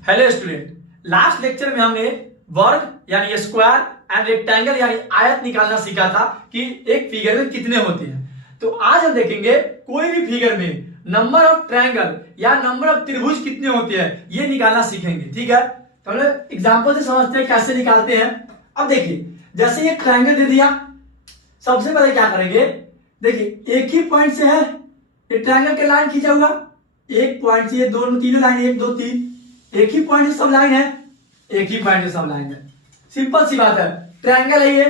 Hello student, last lecture में हमने वर्ग यानी स्क्वायर एंड रेक्टेंगल यानी आयत निकालना सीखा था कि एक फिगर में कितने होते हैं। तो आज हम देखेंगे कोई भी फिगर में नंबर ऑफ ट्रायंगल या नंबर ऑफ त्रिभुज कितने होते हैं ये निकालना सीखेंगे। ठीक है, तो हम एग्जांपल से समझते हैं कैसे निकालते हैं। अब देखिए, जैसे ये ट्रायंगल दे दिया, सबसे पहले क्या करेंगे, देखिए एक ही पॉइंट से है ये ट्रायंगल के लाइन खींचा हुआ, एक पॉइंट से ये दोनों तीनों लाइन, एक दो तीन, एक ही पॉइंट से सब लाइन है, एक ही पॉइंट से सब लाइन है। सिंपल सी बात है, ट्रायंगल है ये,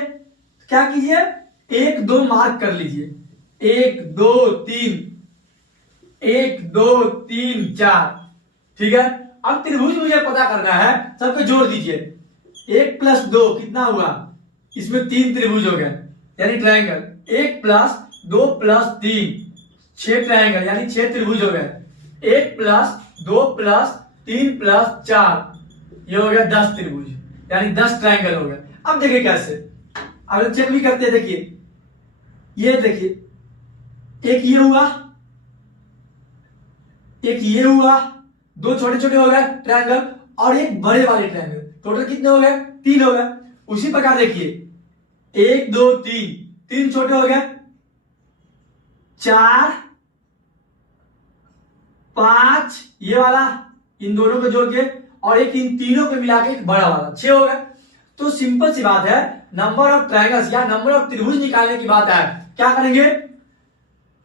क्या कीजिए, एक दो मार्क कर लीजिए, एक दो तीन, एक दो तीन चार। ठीक है, अब त्रिभुज मुझे पता करना है, सबको जोड़ दीजिए, एक प्लस दो कितना हुआ, इसमें तीन त्रिभुज हो गए यानी ट्रायंगल, एक प्लस दो प्लस तीन, छह ट्रायंगल यानी छह त्रिभुज हो गए, एक प्लस दो प्लस तीन प्लस चार, ये हो गया 10 त्रिभुज यानी 10 ट्रायंगल हो गए। अब देखिए कैसे, अब चेक भी करते हैं। देखिए ये देखिए, एक ये हुआ, एक ये हुआ, दो छोटे छोटे हो गए ट्रायंगल और एक बड़े वाले ट्रायंगल, टोटल कितने हो गए, तीन हो गए। उसी प्रकार देखिए, एक दो तीन, तीन छोटे हो गए, चार पांच, ये वाला इन दोनों को जोड़ के, और एक इन तीनों को मिला के एक बड़ा वाला, छह हो गए। तो सिंपल सी बात है, नंबर ऑफ ट्रायंगल्स या नंबर ऑफ त्रिभुज निकालने की बात है, क्या करेंगे,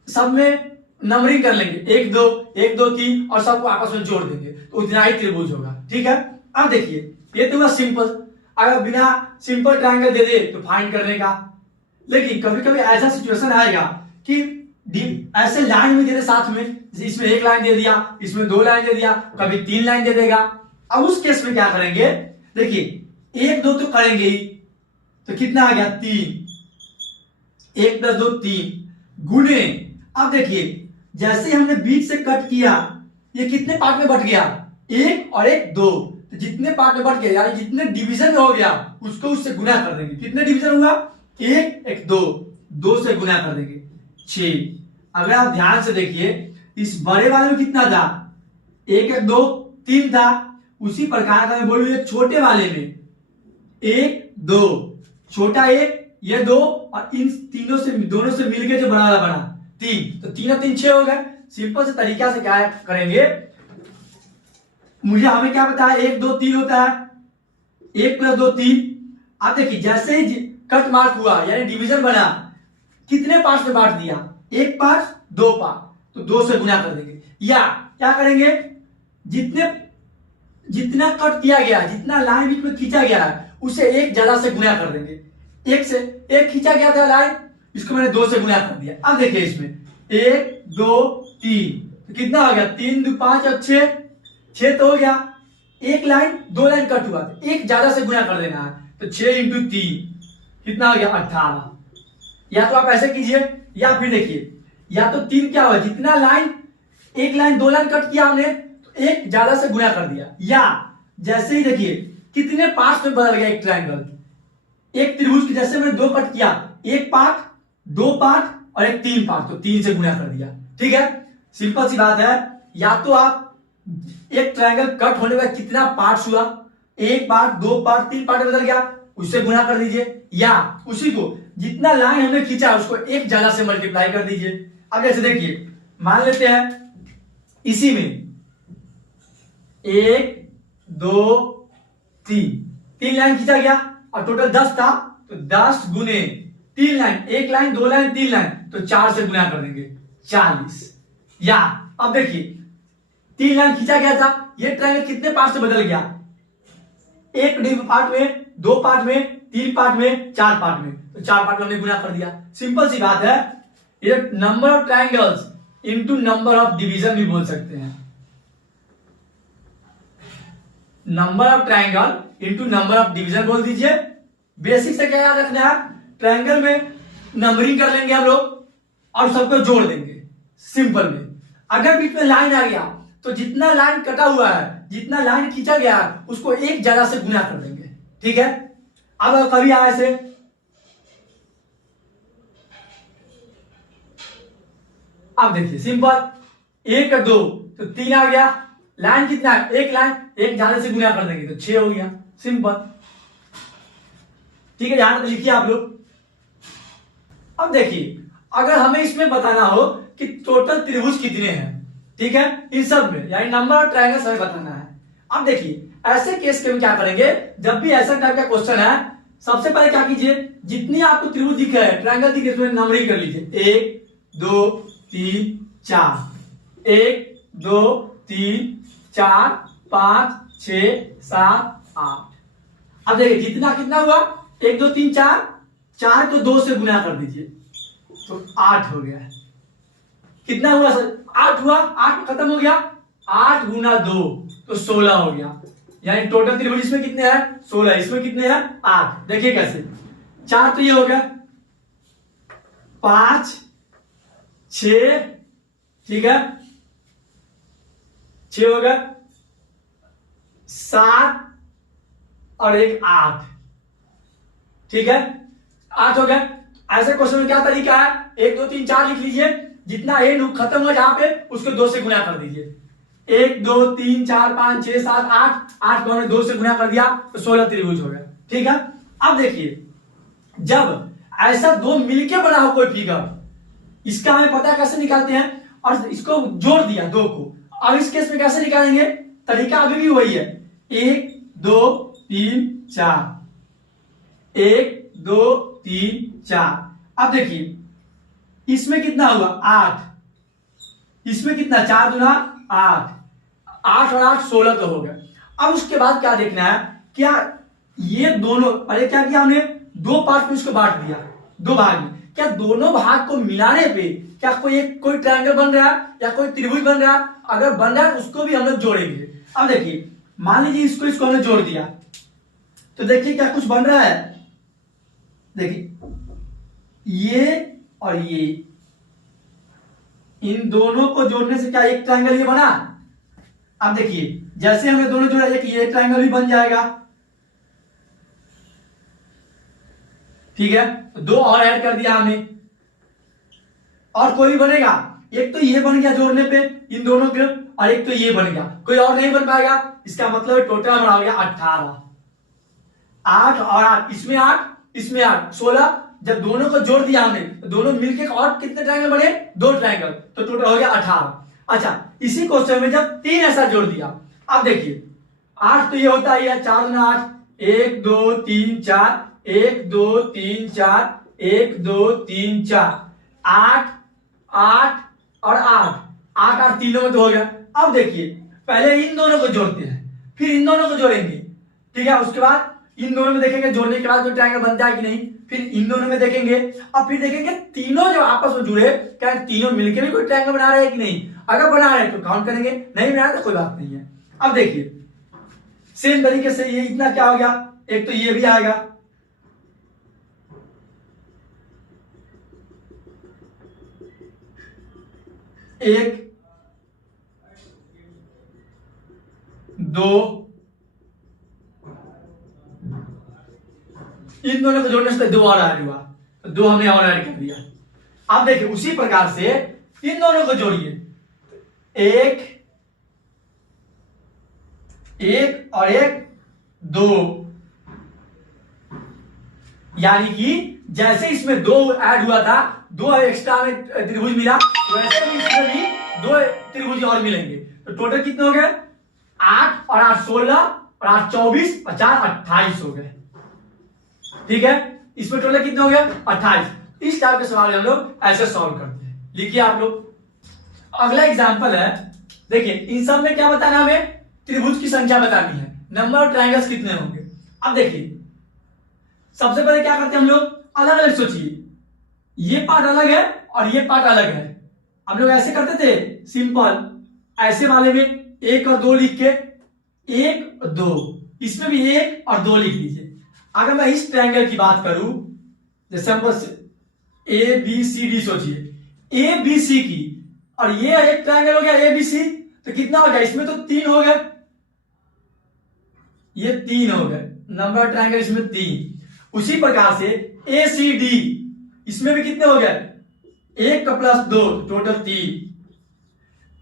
सब में नंबरिंग कर लेंगे, एक दो तीन और सबको आपस में जोड़ देंगे तो उतना ही त्रिभुज होगा। ठीक है, अब देखिए ये तो हुआ सिंपल, अगर बिना सिंपल ट्रायंगल दे दे तो फाइंड करने का। लेकिन कभी कभी ऐसा सिचुएशन आएगा कि ऐसे लाइन में दे दे साथ में, इसमें एक लाइन दे दिया, इसमें दो लाइन दे दिया, कभी तीन लाइन दे देगा। अब उस केस में क्या करेंगे, देखिए एक दो तो करेंगे ही, तो कितना आ गया, तीन, एक प्लस दो तीन, गुणे, अब देखिए जैसे हमने बीच से कट किया, ये कितने पार्ट में बट गया, एक और एक दो, तो जितने पार्ट में बट गया यानी जितने डिवीजन में हो गया उसको उससे गुना कर देंगे। कितने डिवीजन हुआ, एक एक दो, दो से गुना कर देंगे, छह। अगर आप ध्यान से देखिए, इस बड़े वाले में कितना था, एक एक दो तीन था, उसी प्रकार का मैं बोलूं एक छोटे वाले में एक दो, छोटा एक, ये दो, और इन तीनों से दोनों से मिलके जो बड़ा वाला बना तीन, तो तीनों तीन छह हो गए। सिंपल से तरीका से क्या करेंगे, मुझे हमें क्या पता है, एक दो तीन होता है, एक प्लस दो तीन। अब देखिए जैसे ही कट मार्क हुआ यानी डिवीजन बना, कितने पार्ट में बांट दिया, एक पार्ट दो पार्ट, तो दो से गुना कर देंगे। या क्या करेंगे, जितना कट किया गया, जितना लाइन बीच में खींचा गया है उसे एक ज्यादा से गुना कर देंगे। एक से एक खींचा गया था लाइन, इसको मैंने दो से गुना कर दिया। अब देखिए इसमें एक दो तीन, तो कितना हो गया, तीन दो पांच और छह, छह तो हो गया। एक लाइन दो लाइन कट हुआ, एक ज्यादा से गुना कर देना है, तो छह इंटू तीन कितना हो गया, 18। या तो आप ऐसे कीजिए, या फिर देखिए, या तो तीन क्या हुआ, जितना लाइन, एक लाइन दो लाइन कट किया हमने तो एक ज्यादा से गुना कर दिया। या जैसे ही देखिए कितने पार्ट्स में बदल गया एक ट्रायंगल, एक त्रिभुज की जैसे मैंने दो कट किया, एक पार्ट, दो पार्ट और एक तीन पार्ट, तो तीन से गुना कर दिया। ठीक है, सिंपल सी बात है। या तो आप एक ट्रायंगल कट होने का कितना पार्ट्स हुआ, एक पार्ट, दो पार्ट, तीन पार्ट में बदल गया, उससे गुना कर दीजिए, या उसी को जितना लाइन हमने खींचा उसको एक ज्यादा से मल्टीप्लाई कर दीजिए। अब जैसे देखिए, मान लेते हैं इसी में एक दो तीन, तीन लाइन खींचा गया और टोटल 10 था, तो 10 गुने तीन लाइन, एक लाइन दो लाइन तीन लाइन, तो चार से गुना कर देंगे, 40। या अब देखिए तीन लाइन खींचा गया था, ये ट्रायंगल कितने पार्ट से बदल गया, एक पार्ट में, दो पार्ट में, तीन पार्ट में, चार पार्ट में, तो चार पार्ट में हमने गुना कर दिया। सिंपल सी बात है, ये number of triangles into number of division भी बोल सकते हैं। Number of triangle into number of division बोल दीजिए। बेसिक से क्या याद रखना है, ट्रायंगल में नंबरिंग कर लेंगे हम लोग और सबको जोड़ देंगे सिंपल में। अगर बीच में लाइन आ गया तो जितना लाइन कटा हुआ है, जितना लाइन खींचा गया है उसको एक ज्यादा से गुना कर देंगे। ठीक है, अब कभी आया ऐसे, अब देखिए सिंपल, एक दो तो तीन आ गया, लाइन कितना है, एक लाइन, एक ज्यादा से गुना कर देंगे तो 6 हो गया, सिंपल। ठीक है, यहां तक लिखिए आप लोग। अब देखिए, अगर हमें इसमें बताना हो कि टोटल त्रिभुज कितने हैं, ठीक है, इन सब में, यानी नंबर ऑफ ट्रायंगल्स हमें बताना है। अब देखिए, ऐसे केस के हम क्या करेंगे, जब भी ऐसा टाइप का क्वेश्चन है, सबसे पहले क्या कीजिए, जितनी आपको त्रिभुज दिखे है, ट्रायंगल दिखे, उसमें नंबरिंग कर लीजिए, 1 2 3 4, 1 2 3 4 5 6 7 8। अब देखिए जितना कितना हुआ, 1 2 3 4, 4 को 2 से गुना कर दीजिए तो 8 हो गया। कितना हुआ सर, 8 हुआ, 8 खत्म हो गया, 8 गुना 2 तो 16 हो गया। यानी टोटल त्रिभुज इसमें कितने हैं, 16, इसमें कितने हैं, 8। देखिए कैसे, 4 तो ये हो गया, 5 6, ठीक है, 6 हो गया, 7 और 1 8, ठीक है, 8 हो गया। ऐसे क्वेश्चन में क्या तरीका है, 1 2 3 4 लिख लीजिए, जितना ए लूप खत्म हो जहां पे उसको 2 से गुना कर दीजिए। 1 2 3 4 5 6 7 8, 8 को हमने 2 से गुना कर दिया तो 16 त्रिभुज हो गया। ठीक है, अब देखिए, जब ऐसा दो मिलके बना हो कोई फिगर, इसका हमें पता कैसे निकालते हैं, और इसको जोड़ दिया 2 को। अब इस केस में कैसे निकालेंगे, तरीका अभी भी वही है, 1 2 3 4, 1 2 3 4। अब देखिए इसमें कितना हुआ, 8, इसमें कितना, 4 दूना 8, 8 और 8 16 तो हो गए। अब उसके बाद क्या देखना है, क्या ये दोनों, अरे क्या किया हमने, 2 पार्ट में इसको बांट दिया, 2 भाग में, क्या दोनों भाग को मिलाने पे क्या कोई ट्रायंगल बन रहा है या कोई त्रिभुज बन रहा है, अगर बन रहा है उसको भी हम लोग जोड़ेंगे। अब देखिए, मान लीजिए इसको हमने जोड़ दिया तो देखिए क्या कुछ बन रहा है, देखिए ये और ये, इन दोनों को जोड़ने से क्या एक ट्रायंगल ये बना। अब देखिए जैसे हमने दोनों जोड़ा, एक ये ट्रायंगल भी बन जाएगा, ठीक है, तो 2 और ऐड कर दिया हमने, और कोई भी बनेगा, एक तो ये बन गया जोड़ने पे इन दोनों के, और एक तो ये बन गया, कोई और नहीं बन पाएगा। इसका मतलब टोटल हमारा हो गया 18, 8 और 8, इसमें 8 इसमें 8 16। जब दोनों को जोड़ दिया हमने तो दोनों मिलके और कितने ट्रायंगल बने, 2 ट्रायंगल, तो टोटल हो गया 18। अच्छा, इसी क्वेश्चन में जब 3 ऐसा जोड़ दिया, अब देखिए 8 तो ये होता है 4 गुना 8, 1 2 3 4, 1 2 3 4, 1 2 3 4, 8 8 और 8, 8 8 तीनों में तो हो गया। अब देखिए पहले इन दोनों को जोड़ते हैं, फिर इन दोनों को जोड़ेंगे, ठीक है, उसके बाद इन दोनों में देखेंगे जोड़ने के बाद कोई ट्रायंगल बनता है कि नहीं, फिर इन दोनों में देखेंगे, अब फिर देखेंगे तीनों जो आपस में जुड़े क्या तीनों मिलकर भी कोई ट्रायंगल बना रहे हैं कि नहीं, अगर बना रहे हैं तो काउंट करेंगे, नहीं बना रहे तो कोई बात नहीं है। अब देखिए सेम तरीके से ये इतना क्या हो गया, एक तो ये भी आएगा, एक 2, इन दोनों को जोड़ने से 2 और ऐड हुआ, तो 2 हमने और ऐड कर दिया। अब देखिए उसी प्रकार से इन दोनों को जोड़िए, 1 1 और 1 2, यानी कि जैसे इसमें 2 ऐड हुआ था, 2 एक्स्ट्रा में त्रिभुज मिला, वैसे ही इसमें भी 2 त्रिभुज और मिलेंगे, तो टोटल कितने हो गए, 8 और 8 16 और 8 24 और 4 28 हो गए। ठीक है, इसमें टोटल कितने हो गए, 28। इस टाइप के सवाल हम लोग ऐसे सॉल्व करते हैं, लिखिए आप लोग। अगला एग्जांपल है, देखिए इन सब में क्या बताना, हमें त्रिभुज की संख्या बतानी है, नंबर ऑफ ट्रायंगल्स कितने होंगे। अब देखिए सबसे पहले क्या करते हैं हम लोग, अलग अलग सोचिए, ये पार्ट अलग है और ये पार्ट अलग है। हम लोग ऐसे करते थे सिंपल, ऐसे वाले में 1 और 2 लिख के, 1 और 2, इसमें भी 1 और 2 लिख लीजिए। अगर मैं इस ट्रायंगल की बात करूं, जैसे हम ए बी सी डी सोचिए, ए बी सी की, और ये एक ट्रायंगल हो गया ए बी सी, तो कितना हो गया, इसमें तो 3 हो गए, ये 3 हो गए, नंबर ऑफ ट्रायंगल इसमें 3। उसी प्रकार से ए सी डी, इसमें भी कितने हो गए, 1 का प्लस 2 टोटल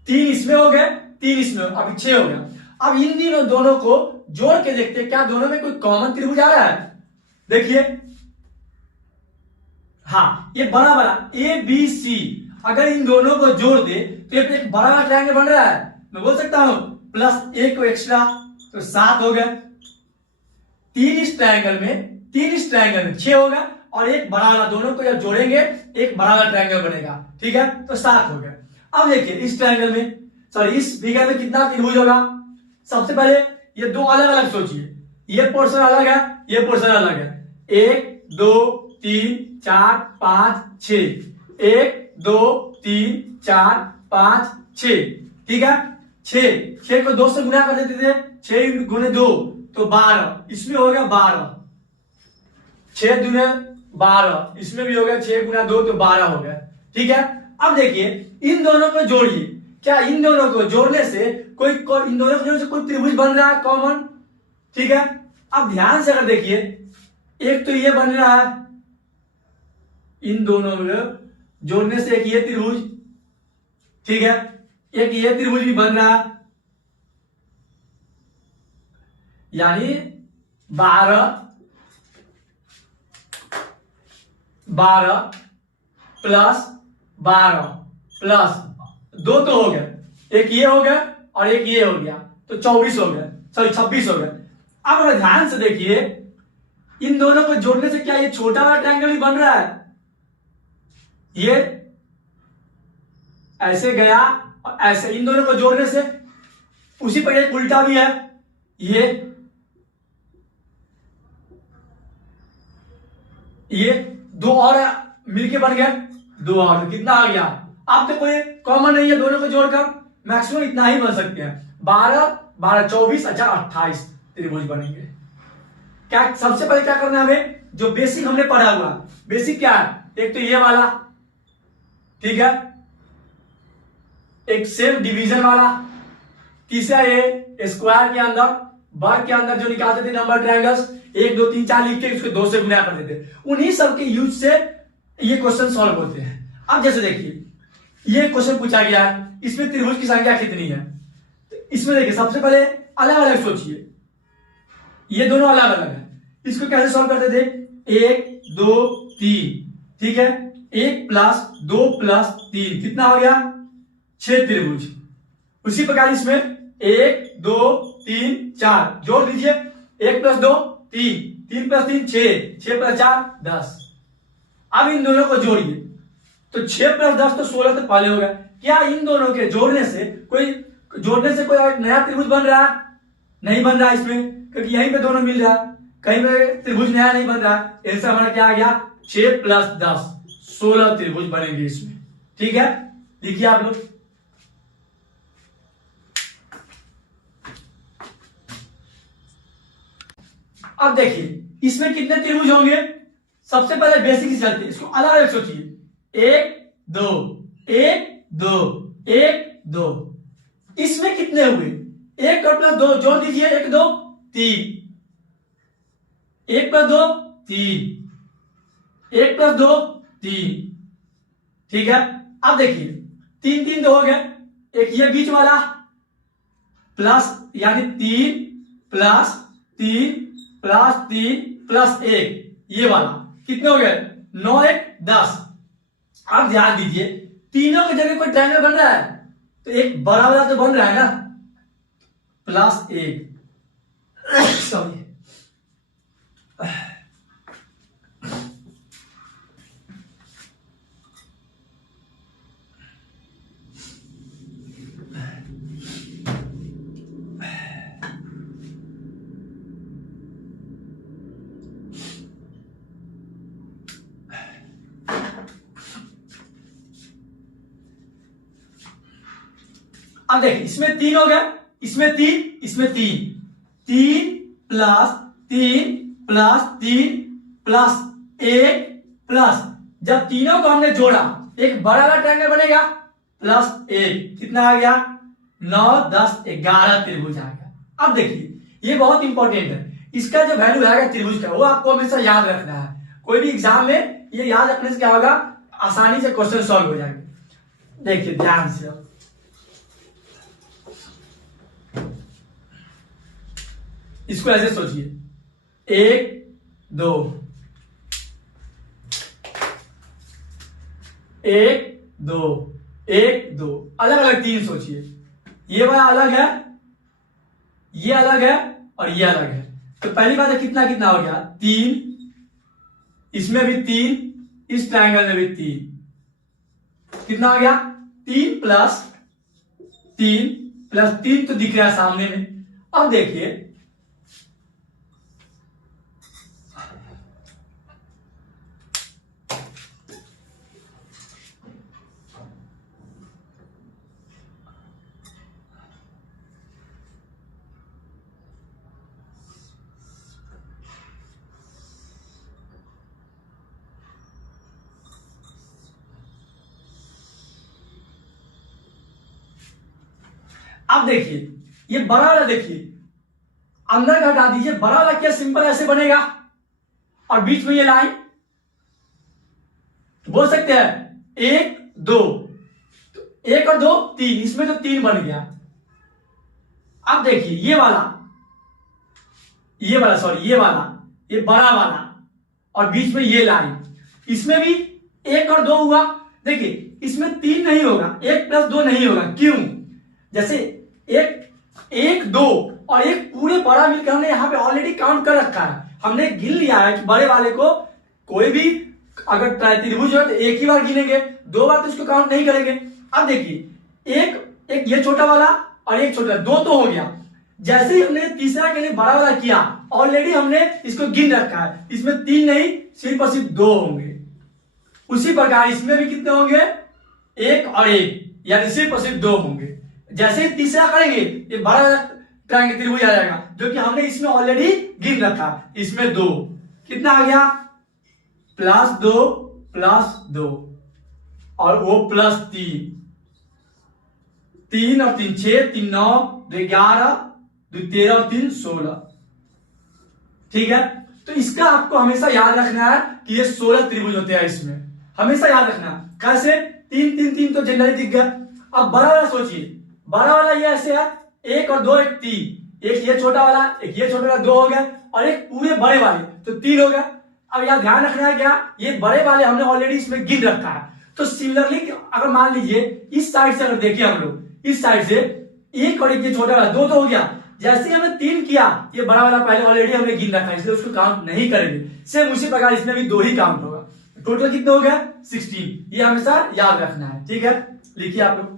3 इसमें हो गए, 3 इसमें, अभी 6 हो गया। अब इन तीनों दोनों को जोड़ के देखते हैं क्या दोनों में कोई कॉमन त्रिभुज आ रहा है। देखिए, हाँ, ये बड़ा बड़ा ए बी सी, अगर इन दोनों को जोड़ दे तो ये एक बड़ा बड़ा ट्रायंगल बन रहा है। मैं बोल सकता हूं प्लस एक को एक्स्ट्रा तो 7 हो गया। 3 इस ट्रायंगल में 6 होगा और एक बड़ा वाला, दोनों को जब जोड़ेंगे एक बड़ा वाला ट्रायंगल बनेगा, ठीक है, तो 7 हो गया। अब देखिए इस ट्रायंगल में, सॉरी इस फिगर में कितना त्रिभुज होगा। सबसे पहले ये दो अलग अलग सोचिए, ये पोर्शन अलग है, ये पोर्शन अलग है। 1 2 3 4 5 6, 1 2 3 4 5 6, ठीक है। 6 को 2 से गुना कर देते थे, 6 गुने 2 तो 12, इसमें हो गया 12। 6 दुने 12, इसमें भी हो गया 6 गुना 2 तो 12 हो गया, ठीक है। अब देखिए इन दोनों को जोड़िए, क्या इन दोनों को जोड़ने से इन दोनों को जोड़ने से कोई त्रिभुज बन रहा है कॉमन, ठीक है। अब ध्यान से अगर देखिए, एक तो ये बन रहा है, इन दोनों को जोड़ने से एक ये त्रिभुज, ठीक है, एक ये त्रिभुज भी बन रहा है, यानी 12 प्लस 12 प्लस 2 तो हो गया, एक ये हो गया और एक ये हो गया तो 24 हो गया, सॉरी 26 हो गया। अब अगर ध्यान से देखिए, इन दोनों को जोड़ने से क्या ये छोटा वाला ट्रायंगल भी बन रहा है। ये ऐसे गया और ऐसे, इन दोनों को जोड़ने से उसी पर एक उल्टा भी है, ये दो और मिलके बन गया, 2 और तो कितना आ गया। अब तो कोई कॉमन नहीं है, दोनों को जोड़कर मैक्सिमम इतना ही बन सकते हैं। 12 12 24 अच्छा 28 त्रिभुज बनेंगे। क्या सबसे पहले क्या करना है हमें, जो बेसिक हमने पढ़ा हुआ, बेसिक क्या है, एक तो ये वाला, ठीक है, एक सेम डिवीजन वाला, तीसरा ये स्क्वायर के अंदर, वर्ग के अंदर जो निकालते थे नंबर ट्रायंगल्स 1 2 3 4 लिख के उसको 2 से गुना कर देते, उन्हीं सब के यूज से ये क्वेश्चन सॉल्व होते हैं। अब जैसे देखिए ये क्वेश्चन पूछा गया है, इसमें त्रिभुज की संख्या कितनी है, तो इसमें देखिए सबसे पहले अलग अलग सोचिए, ये दोनों अलग अलग है, इसको कैसे सॉल्व करते थे, 1 2 3, ठीक है, 1 प्लस 2 प्लस 3 कितना हो गया, 6 त्रिभुज। उसी प्रकार इसमें 1 2 3 4 जोड़ दीजिए, 1 प्लस 2 3, 3 प्लस 3 6, 6 प्लस 4 10। अब इन दोनों को जोड़िए तो 6 प्लस 10 तो 16 तो पहले हो गया। क्या इन दोनों के जोड़ने से कोई नया त्रिभुज बन रहा है, नहीं बन रहा इसमें, क्योंकि यहीं पे दोनों मिल रहा है, कहीं पे त्रिभुज नया नहीं बन रहा है। आंसर हमारा क्या आ गया, 6 प्लस 10 16 त्रिभुज बनेंगे इसमें, ठीक है। लिखिए आप लोग, अब देखिए इसमें कितने त्रिभुज होंगे। सबसे पहले बेसिक से चलते हैं, इसको अलग अलग सोचिए, 1 2 1 2 1 2, इसमें कितने हुए, 1 और प्लस 2 जोड़ दीजिए, 1 2 3, 1 प्लस 2 3, 1 प्लस 2 3, ठीक है। अब देखिए 3 3 2 हो गए, एक ये बीच वाला प्लस, यानी 3 प्लस 3 प्लस 3 प्लस 1, ये वाला कितने हो गए, 9 1 10। अब ध्यान दीजिए तीनों की जगह कोई ट्रायंगल बन रहा है, तो एक बड़ा वाला तो बन रहा है ना, प्लस 1 सॉरी अब देखिए इसमें 3 हो गया, इसमें 3 इसमें 3, 3 प्लस 3 प्लस 3 प्लस 1 प्लस, जब तीनों को हमने जोड़ा एक बड़ा वाला ट्रायंगल बनेगा, प्लस 1 कितना आ गया, 9 10 11 त्रिभुज आ गया। अब देखिए ये बहुत इंपॉर्टेंट है, इसका जो वैल्यू आएगा त्रिभुज का वो आपको हमेशा याद रखना है। कोई भी एग्जाम में ये याद रखने से क्या होगा, आसानी से क्वेश्चन सॉल्व हो जाएंगे। देखिए ध्यान से, इसको ऐसे सोचिए, 1 2, 1 2, 1 2, अलग अलग 3 सोचिए। ये वाला अलग है, ये अलग है और ये अलग है। तो पहली बात है कितना कितना हो गया, 3, इसमें भी 3, इस ट्रायंगल में भी 3, कितना हो गया, 3 प्लस 3 प्लस 3 तो दिख रहा है सामने में। अब देखिए अब देखिए ये बड़ा वाला देखिए, अंदर का हटा दीजिए, बड़ा वाला क्या सिंपल ऐसे बनेगा और बीच में ये लाइन, तो बोल सकते हैं 1 2, तो 1 और 2 3, इसमें तो 3 बन गया। अब देखिए ये वाला सॉरी ये वाला, ये बड़ा वाला और बीच में ये लाइन, इसमें भी 1 और 2 हुआ। देखिए इसमें 3 नहीं होगा, 1 प्लस 2 नहीं होगा, क्यों, जैसे 1 2 और एक पूरे बड़ा मिलकर हमने यहां पे ऑलरेडी काउंट कर रखा है, हमने गिन लिया है कि बड़े वाले को कोई भी अगर त्रिभुज हो तो एक ही बार गिनेंगे, 2 बार तो इसको काउंट नहीं करेंगे। अब देखिए एक ये छोटा वाला और एक छोटा, 2 तो हो गया। जैसे ही हमने तीसरा के लिए बड़ा वाला किया, ऑलरेडी हमने इसको गिन रखा है, इसमें 3 नहीं सिर्फ और सिर्फ 2 होंगे। उसी प्रकार इसमें भी कितने होंगे, 1 और 1, यानी सिर्फ और सिर्फ 2 होंगे। जैसे ही तीसरा करेंगे ये बड़ा ट्रायंगल त्रिभुज आ जाएगा, जो कि हमने इसमें ऑलरेडी गिन रखा, इसमें 2, कितना आ गया, प्लस 2 और वो प्लस 3, 3 और 3 6, 3 9, 2 11, 2 13 और 3 16। ठीक है, तो इसका आपको हमेशा याद रखना है कि ये 16 त्रिभुज होते हैं, इसमें हमेशा याद रखना। कैसे, 3 3 3 तो जनरली दिख गया। अब बड़ा वाला सोचिए, बड़ा वाला ये ऐसे है, 1 और 2 1 3, एक ये छोटा वाला, एक ये छोटा वाला, 2 हो गया और एक पूरे बड़े वाले तो 3 हो गया। अब यहां ध्यान रखना है क्या, ये बड़े वाले हमने ऑलरेडी इसमें गिन रखा है। तो सिमिलरली अगर मान लीजिए इस साइड से अगर देखिए हम लोग, इस साइड से 1 और 1 ये छोटा वाला 2 तो हो गया। जैसे हमने 3 किया, ये बड़ा वाला पहले ऑलरेडी हमने गिन रखा है, इसलिए उसको काउंट नहीं करेंगे। सेम उसी प्रकार इसमें भी 2 ही काउंट होगा। टोटल कितना हो गया, 16। ये हमेशा याद रखना है। ठीक है, लिखिए आप लोग।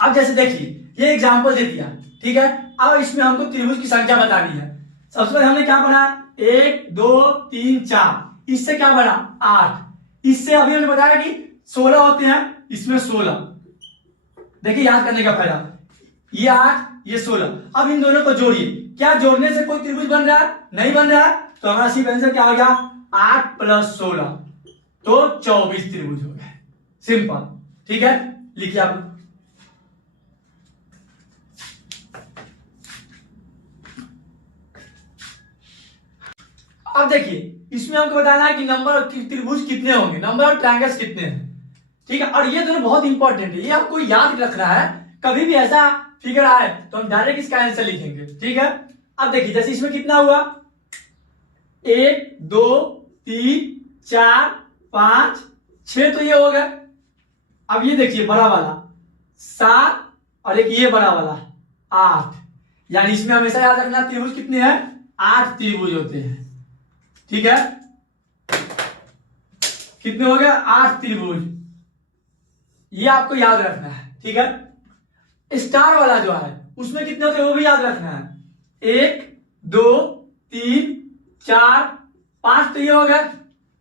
अब जैसे देखिए ये एग्जांपल दे दिया, ठीक है। अब इसमें हमको त्रिभुज की संख्या बतानी है। सबसे पहले हमने क्या पढ़ा, 1 2 3 4, इससे क्या बना 8, इससे अभी हमने बताया कि 16 होते हैं, इसमें 16। देखिए याद करने का फायदा, ये 8 ये 16। अब इन दोनों को जोड़िए, क्या जोड़ने से कोई त्रिभुज बन रहा है, नहीं बन रहा है, तो हमारा सिर्फ आंसर क्या हो गया, 8 + 16 तो 24 त्रिभुज हो गए। सिंपल, ठीक है, लिखिए आप। अब देखिए इसमें हमको बताना है कि नंबर ऑफ त्रिभुज कितने होंगे, नंबर ऑफ ट्रायंगल्स कितने हैं। ठीक है, और ये दोनों बहुत इंपॉर्टेंट है, ये आपको याद रखना है। कभी भी ऐसा फिगर आए तो हम डायरेक्ट इसका आंसर लिखेंगे। ठीक है, अब देखिए जैसे इसमें कितना हुआ, 1 2 3 4 5 6 तो ये हो गया। अब ये देखिए बड़ा वाला 7 और एक ये बड़ा वाला 8, यानी इसमें हमेशा याद रखना त्रिभुज कितने हैं, 8 त्रिभुज होते हैं। ठीक है, कितने हो गए, 8 त्रिभुज, ये आपको याद रखना है। ठीक है, स्टार वाला जो है उसमें कितने होते हैं वो भी याद रखना है, 1 2 3 4 5 तो ये हो गए।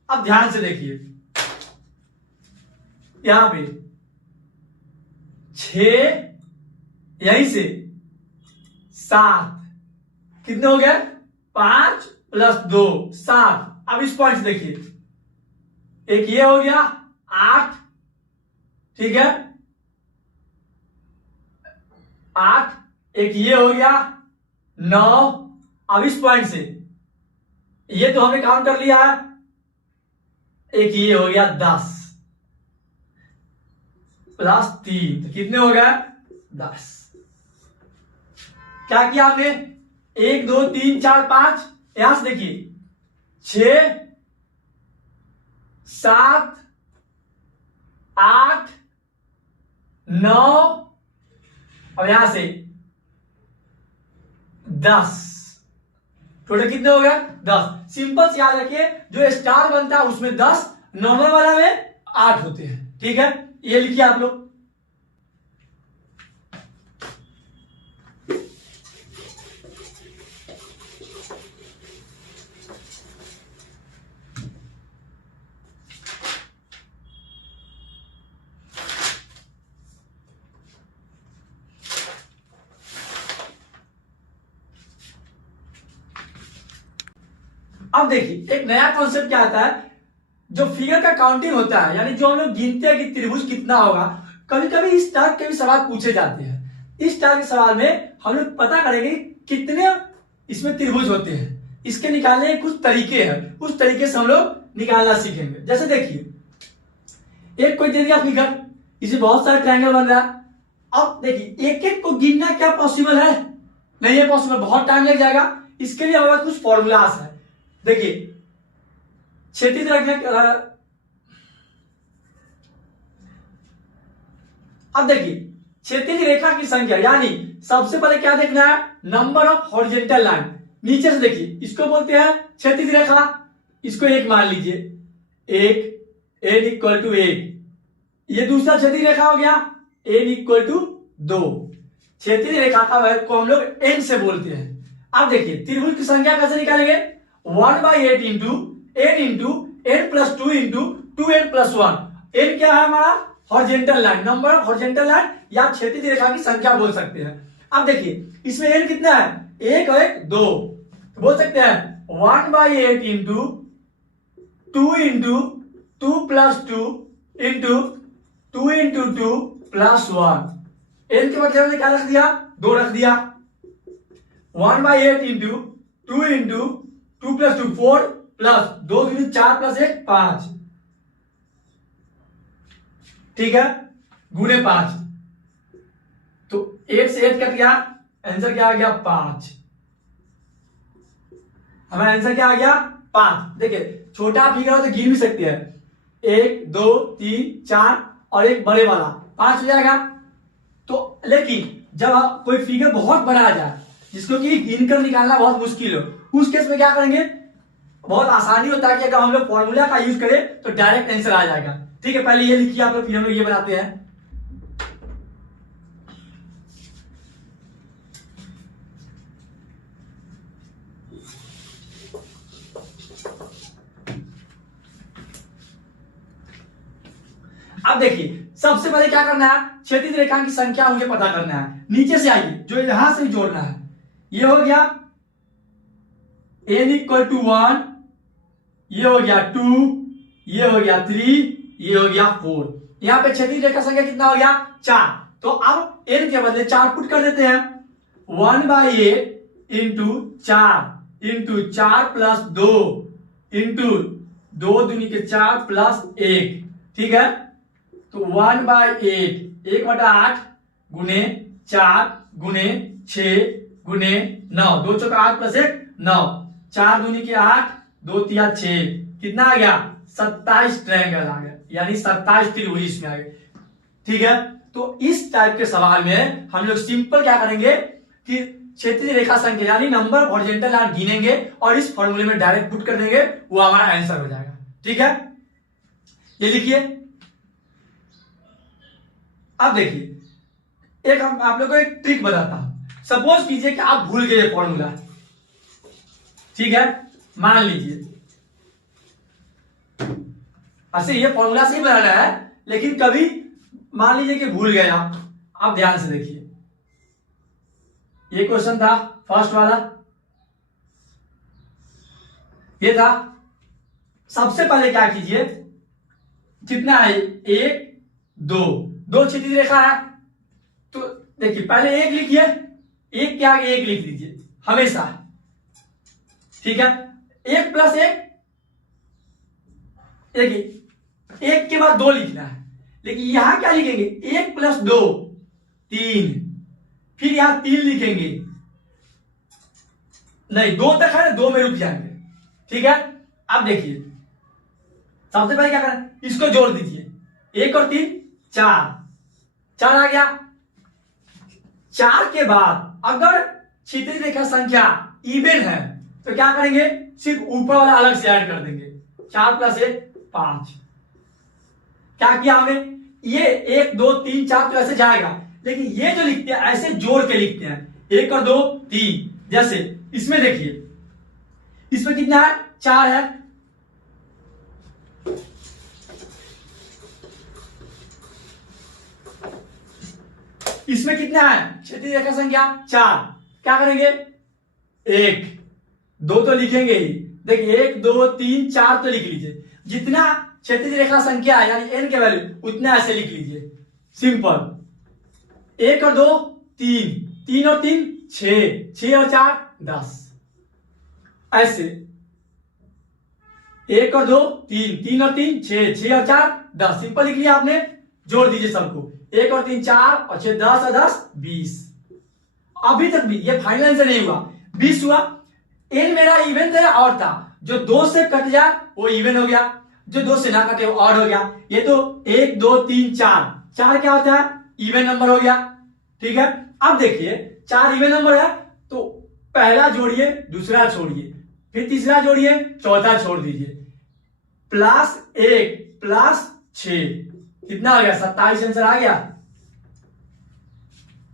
अब ध्यान से देखिए, यहां पे 6, यहीं से 7, कितने हो गए? 5 + 2 7। अब इस पॉइंट से देखिए, एक ये हो गया 8, ठीक है, 8, एक ये हो गया 9। अब इस पॉइंट से ये तो हमने काउंट कर लिया है, एक ये हो गया 10 + 3, तो कितने हो गए? 10। क्या किया आपने? 1 2 3 4 5, यहां से देखिए 6 7 8 9, और यहां से 10। टोटल कितने हो गए? 10। सिंपल से याद रखिए, जो स्टार बनता है उसमें 10, नॉर्मल वाला में 8 होते हैं, ठीक है, ये लिखिए आप लोग। अब देखिए एक नया कॉन्सेप्ट क्या आता है, जो फिगर का काउंटिंग होता है, यानी जो हम लोग गिनते हैं कि त्रिभुज कितना होगा। कभी कभी इस टाइप के भी सवाल पूछे जाते हैं। इस टाइप के सवाल में हम लोग पता करेंगे कितने इसमें त्रिभुज होते हैं, इसके निकालने के कुछ तरीके हैं, उस तरीके से हम लोग निकालना सीखेंगे। जैसे देखिए एक कोई दे दिया फिगर, इसे बहुत सारे ट्रायंगल बन रहा है। अब देखिए एक एक को गिनना क्या पॉसिबल है? नहीं है पॉसिबल, बहुत टाइम लग जाएगा। इसके लिए हमारे कुछ फॉर्मूलास है। देखिए क्षैतिज रखने, अब देखिए क्षैतिज रेखा की संख्या, यानी सबसे पहले क्या देखना है? Number of horizontal line. नीचे से देखिए, इसको बोलते हैं क्षैतिज रेखा, इसको 1 मान लीजिए, 1 n = 1। ये दूसरा क्षैतिज रेखा हो गया, n = 2। क्षैतिज रेखा का वर्ग को हम लोग n से बोलते हैं। अब देखिए त्रिभुज की संख्या कैसे निकालेंगे? 1/8 into n + 2 into 2n + 1। n क्या है हमारा? Horizontal line, number of horizontal line, या क्षैतिज रेखा की संख्या बोल सकते हैं। अब देखिए इसमें n कितना है? 1 और 1 2, तो बोल सकते हैं 1/8 into 2 into 2 + 2 into 2 into 2 + 1। n के बदले में क्या रख दिया? 2 रख दिया। 1/8 इंटू 2 इंटू 2 + 2 4 प्लस 2 दूनी 4 + 1 5, ठीक है, गुने 5, तो 8 से 8 कट गया, आंसर क्या आ गया? 5। हमारा आंसर क्या आ गया? 5। देखिए छोटा फिगर हो तो गिन भी सकते हैं, 1 2 3 4 और एक बड़े वाला 5 हो जाएगा। तो लेकिन जब कोई फिगर बहुत बड़ा आ जाए, जिसको कि गिनकर निकालना बहुत मुश्किल हो, उस केस में क्या करेंगे? बहुत आसानी होता है कि अगर हम लोग फॉर्मूला का यूज करें तो डायरेक्ट आंसर आ जाएगा। ठीक है, पहले ये लिखिए आप लोग, फिर हम लोग ये बनाते हैं। अब देखिए सबसे पहले क्या करना है? क्षैतिज रेखा की संख्या मुझे पता करना है। नीचे से आइए, जो यहां से जोड़ना है, ये हो गया n = 1, ये हो गया 2, ये हो गया 3, ये हो गया 4। यहां पे क्षैतिज रेखा संख्या कितना हो गया? 4। तो अब n के बदले 4 पुट कर देते हैं। 1/8 इंटू 4 इंटू 4 + 2 इंटू 2 दूनी के 4 + 1, ठीक है। तो 1/8 1/8 गुने 4 गुने 6 गुने 9, 2 × 8 + 1 9, 4 दूनी के 8, 2 × 3 6, कितना आ गया? 27 ट्रायंगल आ गया, यानी 27 त्रिभुज इसमें आ गए। ठीक है, तो इस टाइप के सवाल में हम लोग सिंपल क्या करेंगे कि क्षैतिज रेखा संख्या यानी नंबर हॉरिजॉन्टल लाइन गिनेंगे और इस फॉर्मूले में डायरेक्ट पुट कर देंगे, वो हमारा आंसर हो जाएगा। ठीक है, ये लिखिए। अब देखिए एक हम आप लोगों को एक ट्रिक बताता हूं। सपोज कीजिए कि आप भूल गए फॉर्मूला, ठीक है, मान लीजिए ऐसे ये फॉर्मूला से ही बनाना है, लेकिन कभी मान लीजिए कि भूल गए आप ध्यान से देखिए, ये क्वेश्चन था फर्स्ट वाला, ये था। सबसे पहले क्या कीजिए, कितना है, 1 2 क्षैतिज रेखा है, तो देखिए पहले 1 लिखिए, 1 के आगे 1 लिख लीजिए हमेशा, ठीक है। 1 + 1, देखिए 1 के बाद 2 लिखना है, लेकिन यहां क्या लिखेंगे, 1 + 2 3, फिर यहां 3 लिखेंगे, नहीं 2 तक है, 2 में रुक जाएंगे, ठीक है। अब देखिए सबसे पहले क्या करना, इसको जोड़ दीजिए, 1 और 3 4 आ गया। 4 के बाद अगर क्षैतिज रेखा संख्या इवन है तो क्या करेंगे, सिर्फ ऊपर वाला अलग से ऐड कर देंगे, 4 + 1 5। क्या किया हमें, ये 1 2 3 4 तो ऐसे जाएगा, लेकिन ये जो लिखते हैं ऐसे जोड़ के लिखते हैं, 1 और 2 3। जैसे इसमें देखिए, इसमें कितना है, 4 है, इसमें कितना है, क्षैतिज रेखा संख्या 4। क्या करेंगे, 1 2 तो लिखेंगे ही, देखिए 1 2 3 4 तो लिख लीजिए, जितना क्षैतिज रेखा संख्या है यानी n के वैल्यू उतना ऐसे लिख लीजिए, सिंपल। 1 और 2 3, 3 और 3 6, 6 और 4 10, ऐसे 1 और 2 3, 3 और 3 6, 6 और 4 10, सिंपल लिख लिया आपने। जोड़ दीजिए सबको, 1 और 3 4 और 6 10 और 10 20। अभी तक भी ये फाइनल आंसर नहीं हुआ, 20 हुआ। n मेरा इवन था और था, जो 2 से कट जाए वो इवन हो गया, जो 2 से ना कटे वो ऑड हो गया। ये तो 1 2 3 4 क्या होता है, इवन नंबर हो गया, ठीक है। अब देखिए 4 इवन नंबर है, तो पहला जोड़िए, दूसरा छोड़िए, फिर तीसरा जोड़िए, चौथा छोड़ दीजिए, +1 +6 कितना आ गया, 27 आंसर आ गया,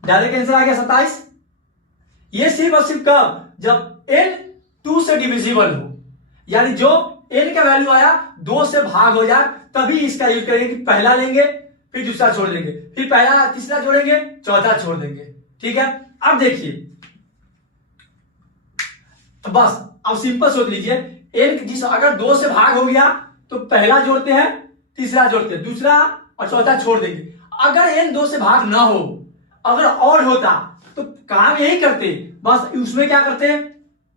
डायरेक्ट आंसर आ गया 27। ये सिर्फ और सिर्फ कब, जब n 2 से डिविजिबल हो, यानी जो n का वैल्यू आया 2 से भाग हो जाए, तभी इसका यूज करेंगे कि पहला लेंगे फिर दूसरा छोड़ देंगे, फिर पहला तीसरा जोड़ेंगे, चौथा छोड़ देंगे, ठीक है। अब देखिए, तो बस अब सिंपल सोच लीजिए, n जिस अगर 2 से भाग हो गया तो पहला जोड़ते हैं, तीसरा जोड़ते हैं, दूसरा और चौथा छोड़ देंगे। अगर n 2 से भाग ना हो, अगर और होता तो काम यही करते, बस उसमें क्या करते,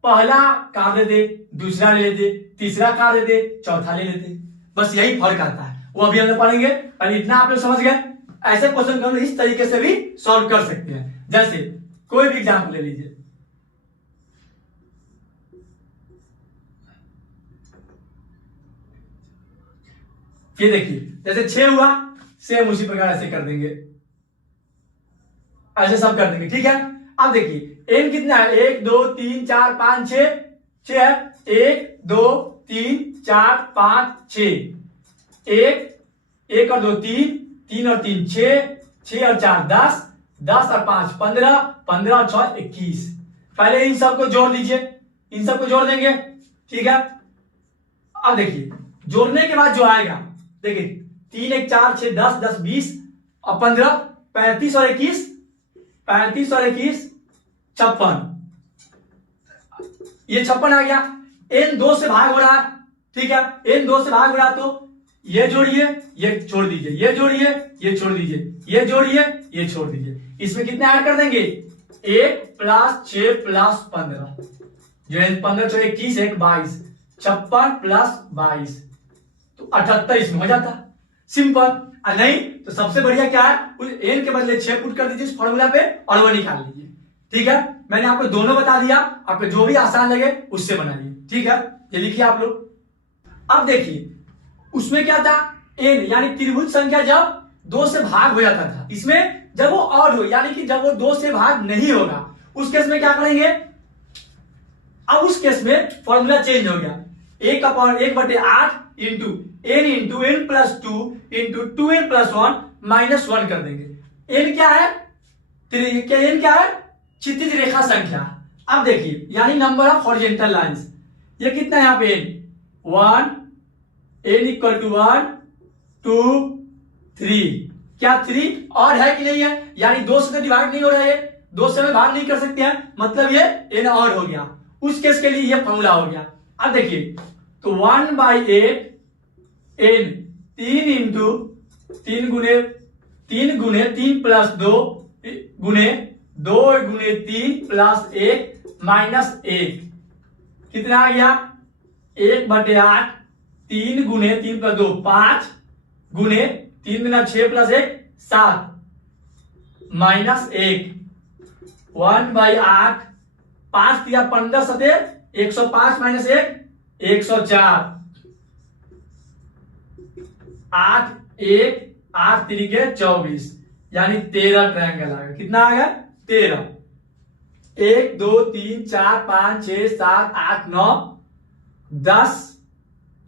पहला काट देते, दूसरा ले लेते, तीसरा काट देते, चौथा ले लेते, बस यही फर्क आता है। वो अभी हम लोग पढ़ेंगे, पहले इतना आप लोग समझ गए। ऐसे क्वेश्चन को इस तरीके से भी सॉल्व कर सकते हैं। जैसे कोई भी एग्जाम्पल ले लीजिए, ये देखिए जैसे 6 हुआ, सेम उसी प्रकार ऐसे कर देंगे, ऐसे सब कर देंगे, ठीक है। अब देखिए n कितना है, 1 2 3 4 5 6 6 है, 1 2 3 4 5 6, 1 और 2 3, 3 और 3 6, 6 और 4 10, 10 और 5 15, 15 और 6 21। पहले इन सबको जोड़ दीजिए, इन सबको जोड़ देंगे, ठीक है। अब देखिए जोड़ने के बाद जो आएगा, देखिए 3 1 4 6 10 10 20 और 15 35 और 21 56, ये 56 आ गया। n 2 से भाग हो रहा है, ठीक है, n 2 से भाग हो रहा है, तो ये जोड़िए, ये छोड़ दीजिए, ये जोड़िए, ये छोड़ दीजिए, ये जोड़िए, ये छोड़ दीजिए। इसमें कितना ऐड कर देंगे, 1 + 6 + 15, जो है 15 × 21 1 22, 56 + 22 तो 78 इसमें हो जाता, सिंपल। नहीं तो सबसे बढ़िया क्या है, उस n के बदले 6 पुट कर दीजिए इस फॉर्मूला पे और वो निकाल लीजिए, ठीक है। मैंने आपको दोनों बता दिया, आपको जो भी आसान लगे उससे बनाइए, ठीक है। ये लिखिए आप लोग। अब देखिए उसमें क्या था, n यानी त्रिभुज संख्या जब 2 से भाग हो जाता था, इसमें जब वो ऑड हो यानी कि जब वो 2 से भाग नहीं होगा, उस केस में क्या करेंगे, अब उस केस में फॉर्मूला चेंज हो गया, 1/8 इंटू n + 2 इंटू 2n + 1 -1 कर देंगे। n क्या है, n क्या है, क्षैतिज रेखा संख्या। अब देखिए यानी नंबर ऑफ हॉरिजॉन्टल लाइंस, ये कितना है यहाँ पे, n 1 n = 1 2 3। क्या 3 ऑड है कि नहीं है, यानी 2 से तो डिवाइड नहीं हो रहा है, 2 से हम भाग नहीं कर सकते हैं, मतलब ये n ऑड हो गया। उस केस के लिए ये फॉर्मूला हो गया। अब देखिए तो 1/8 n 3 इंटू 3 गुने 3 प्लस 2 गुने 2 गुने 3 प्लस 1 माइनस 1 कितना आ गया 1/8 3 गुने 3 प्लस 2 5 गुने 3 गुना 6 प्लस 1 7 माइनस 1 1/8 5 दिया 15 सते 105 माइनस 1 104 8 1 8 3 24 यानी 13 ट्रायंगल आ गया। कितना आ गया 13। 1 2 3 4 5 6 7 8 9 10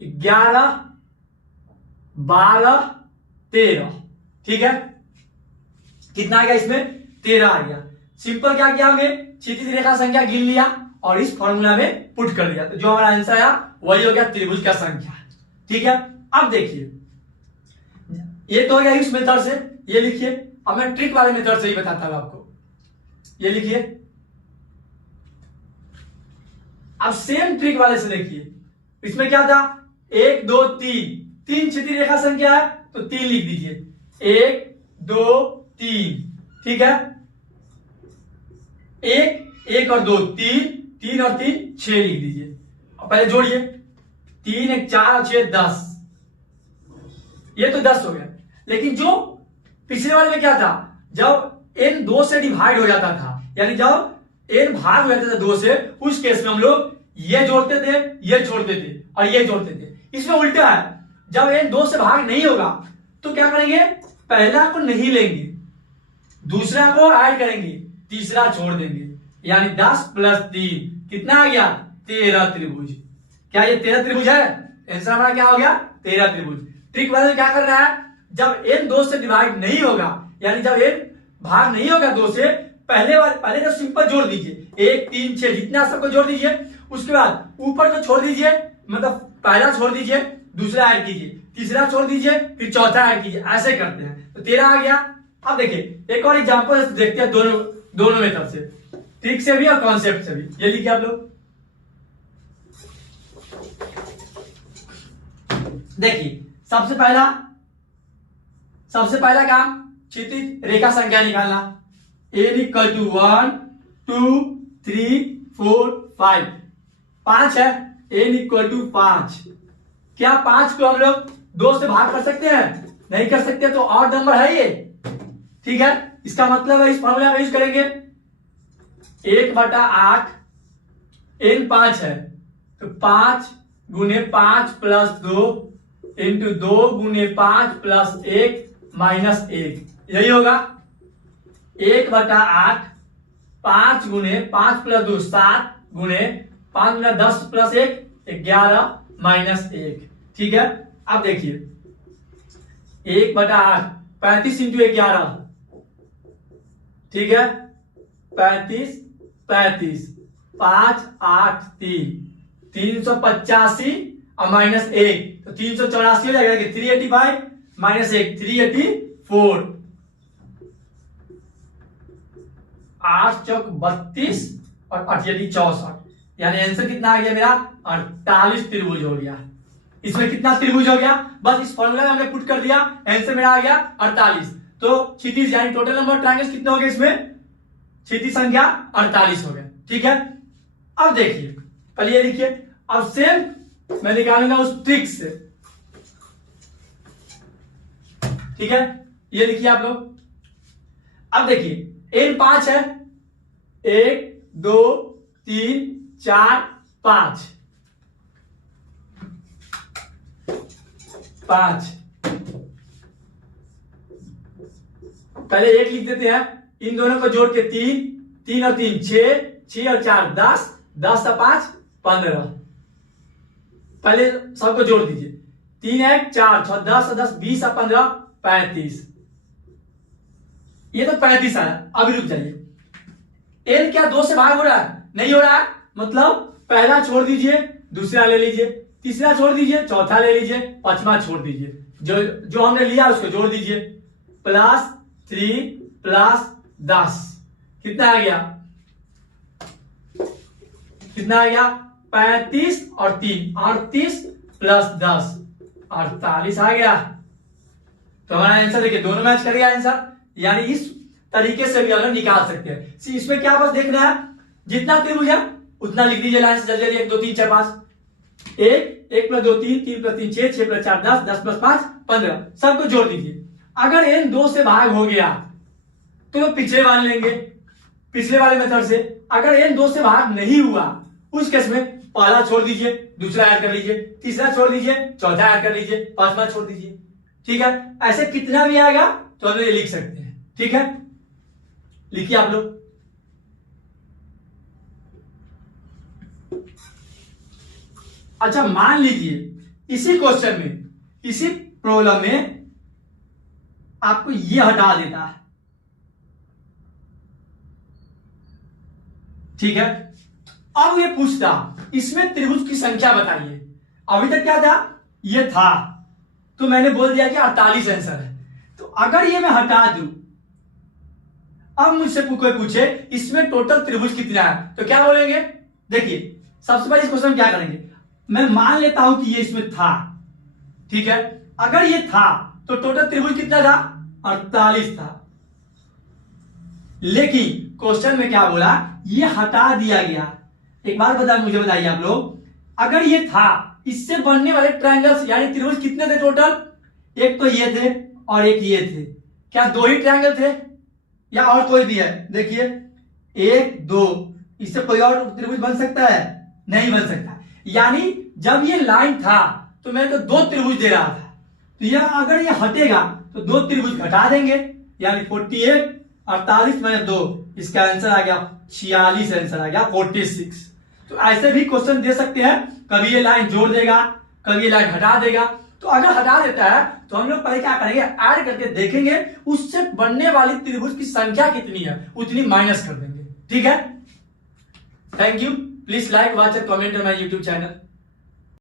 11 12 13। ठीक है, कितना आ गया इसमें 13 आ गया। सिंपल क्या किया हमने क्षैतिज रेखा संख्या गिन लिया और इस फॉर्मूला में पुट कर दिया, तो जो हमारा आंसर आया वही हो गया त्रिभुज का संख्या। ठीक है, अब देखिए ये तो हो गया इस मेथड से, ये लिखिए। अब मैं ट्रिक वाले मेथड से ही बताता हूं आपको, ये लिखिए। अब सेम ट्रिक वाले से देखिए, इसमें क्या था 1 2 3 क्षैतिज रेखा संख्या है तो 3 लिख दीजिए 1 2 3। ठीक है, 1 और 2 3 और 3 6 लिख दीजिए। अब पहले जोड़िए 3 1 4 और 6 10, ये तो 10 हो गया। लेकिन जो पिछले वाले में क्या था, जब n 2 से डिवाइड हो जाता था, यानी जब n भाग हो जाता था 2 से, उस केस में हम लोग ये जोड़ते थे, ये छोड़ते थे और ये जोड़ते थे। इसमें उल्टा है, जब n 2 से भाग नहीं होगा तो क्या करेंगे, पहला को नहीं लेंगे, दूसरा को ऐड करेंगे, तीसरा छोड़ देंगे, यानी 10 प्लस 3 कितना आ गया 13 त्रिभुज। क्या ये 13 त्रिभुज है, आंसर हमारा क्या हो गया 13 त्रिभुज। ट्रिक वाले क्या कर रहा है, जब n 2 से डिवाइड नहीं होगा, यानी जब n भाग नहीं होगा 2 से, पहले तो सिंपल जोड़ दीजिए 1 3 6 जितना सबको जोड़ दीजिए, उसके बाद ऊपर को छोड़ दीजिए, मतलब पहला छोड़ दीजिए, दूसरा ऐड कीजिए, तीसरा छोड़ दीजिए, फिर चौथा ऐड कीजिए, ऐसे करते हैं तो 13 आ गया। अब देखिए एक और एग्जांपल देखते हैं दोनों मेथड से, ट्रिक से भी और कॉन्सेप्ट से भी। ये लिखिए आप लोग, देखिए सबसे पहला काम क्षैतिज रेखा संख्या निकालना। n इक्वल टू 1 2 3 4 5 5 है, n इक्वल टू 5। क्या 5 को हम लोग 2 से भाग कर सकते हैं, नहीं कर सकते, तो ऑड नंबर है ये। ठीक है, इसका मतलब है इस फॉर्मूला का यूज करेंगे 1/8 n 5 है तो 5 गुने 5 प्लस 2 इंटू 2 गुने 5 प्लस 1 माइनस 1, यही होगा 1/8 5 गुने 5 प्लस 2 7 गुने 5 गुना 10 प्लस 1 11 माइनस 1। ठीक है, अब देखिए 1/8 35 इंटू 11, ठीक है 35 35 5 8 3 385 और माइनस 1 तो 384 हो जाएगा, 385 माइनस 1 384, 8 चौक 32 और 8 64, यानी आंसर कितना आ गया मेरा 48 त्रिभुज हो गया। इसमें कितना त्रिभुज हो गया, बस इस फॉर्मूला में हमने पुट कर दिया, आंसर मेरा आ गया 48। तो क्षैतिज यानी टोटल नंबर ट्रायंगल्स कितने हो गए, इसमें क्षैतिज संख्या 48 हो गया। ठीक है, अब देखिए पहले ये लिखिए, अब सेम मैं निकालूंगा उस ट्रिक से। ठीक है, ये लिखिए आप लोग। अब देखिए n 5 है, 1 2 3 4 5 5, पहले 1 लिख देते हैं, इन दोनों को जोड़ के 3 और 3 6 और 4 10 10 और 5 15, पहले सबको जोड़ दीजिए 3 1 4 6 10 और 10 20 और 15 35, ये तो 35 आया। अभी रुक जाइए, n क्या 2 से भाग हो रहा है, नहीं हो रहा है, मतलब पहला छोड़ दीजिए, दूसरा ले लीजिए, तीसरा छोड़ दीजिए, चौथा ले लीजिए, पांचवा छोड़ दीजिए, जो जो हमने लिया उसको जोड़ दीजिए। +3 + 10 कितना आ गया? कितना आ गया? 35 और 3 38 + 10 48 आ गया। तो हमारा आंसर देखिए दोनों मैच करेगा आंसर, यानी इस तरीके से भी हम लोग निकाल सकते हैं। इसमें क्या बस देखना है, जितना त्रिभुज है उतना लिख दीजिए लाइन से जल्दी जल्दी। 1 2 3 4 5 1 + 2 3 3 + 3 6 6 + 4 10 10 + 5 15 सबको जोड़ दीजिए। अगर n 2 से भाग हो गया तो पिछले वाले लेंगे, पिछले वाले मेथड से। अगर n 2 से भाग नहीं हुआ उस केस में पहला छोड़ दीजिए, दूसरा ऐड कर लीजिए, तीसरा छोड़ दीजिए, चौथा ऐड कर लीजिए, पांचवा छोड़ दीजिए। ठीक है, ऐसे कितना भी आएगा तो हम ये लिख सकते हैं। ठीक है, लिखिए आप लोग। अच्छा मान लीजिए इसी क्वेश्चन में, इसी प्रॉब्लम में आपको ये हटा देता है। ठीक है, अब ये पूछता इसमें त्रिभुज की संख्या बताइए। अभी तक क्या था? ये था, तो मैंने बोल दिया कि 48 आंसर है। तो अगर ये मैं हटा दूं, अब मुझसे कोई पूछे इसमें टोटल त्रिभुज कितना है, तो क्या बोलेंगे? देखिए सबसे पहले इस क्वेश्चन क्या करेंगे, मैं मान लेता हूं कि ये इसमें था। ठीक है, अगर ये था तो टोटल त्रिभुज कितना था? 48 था। लेकिन क्वेश्चन में क्या बोला, ये हटा दिया गया। एक बार मुझे बताइए आप लोग, अगर ये था, इससे बनने वाले ट्रायंगल्स यानी त्रिभुज कितने थे टोटल? एक तो ये थे और एक ये थे। क्या 2 ही ट्रायंगल थे या और कोई भी है? देखिए 1 2, इससे कोई और त्रिभुज बन सकता है? नहीं बन सकता। यानी जब ये लाइन था तो मैं तो 2 त्रिभुज दे रहा था, तो यह अगर ये हटेगा तो 2 त्रिभुज घटा देंगे, यानी 48 48 - 2, इसका आंसर आ गया 46 आंसर आ गया 46। तो ऐसे भी क्वेश्चन दे सकते हैं, कभी ये लाइन जोड़ देगा, कभी ये लाइन हटा देगा। तो अगर हटा देता है तो हम लोग पहले क्या करेंगे, ऐड करके देखेंगे उससे बनने वाली त्रिभुज की संख्या कितनी है, उतनी माइनस कर देंगे। ठीक है, thank you. Please like, watch and comment on my YouTube channel.